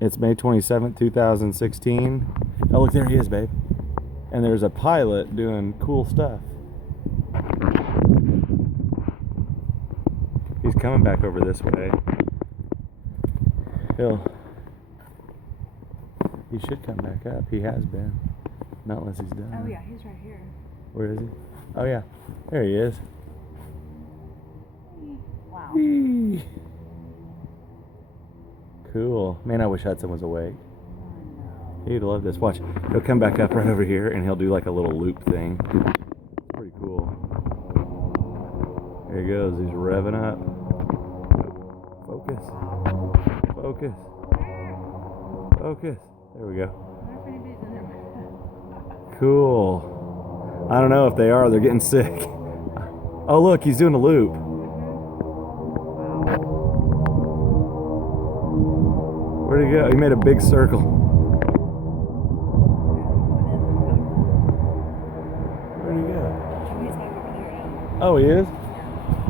It's May 27th, 2016. Oh, look, there he is, babe. And there's a pilot doing cool stuff. He's coming back over this way. He should come back up. He has been. Not unless he's done. Oh yeah, he's right here. Where is he? Oh yeah. There he is. Wow. Whee. Cool. Man, I wish Hudson was awake. He'd love this. Watch. He'll come back up right over here and he'll do like a little loop thing. Pretty cool. There he goes. He's revving up. Focus. Focus. Focus. There we go. Cool. I don't know if they are. They're getting sick. Oh, look. He's doing a loop. Where'd he go? He made a big circle. Where'd he go? He's back over there now. Oh, he is?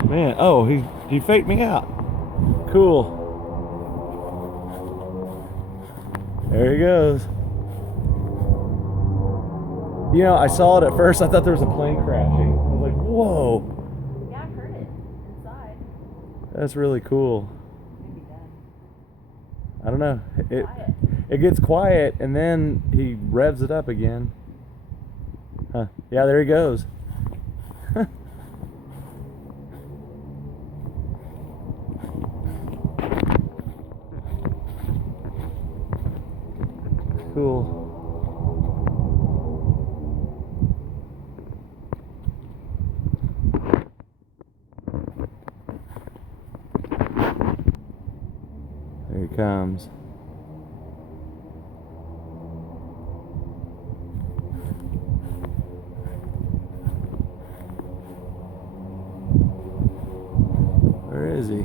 Man, oh, he faked me out. Cool. There he goes. You know, I saw it at first. I thought there was a plane crashing. I was like, whoa. Yeah, I heard it inside. That's really cool. Maybe done. I don't know. Quiet. It gets quiet and then he revs it up again. Huh. Yeah, there he goes. Cool. There he comes. Where is he?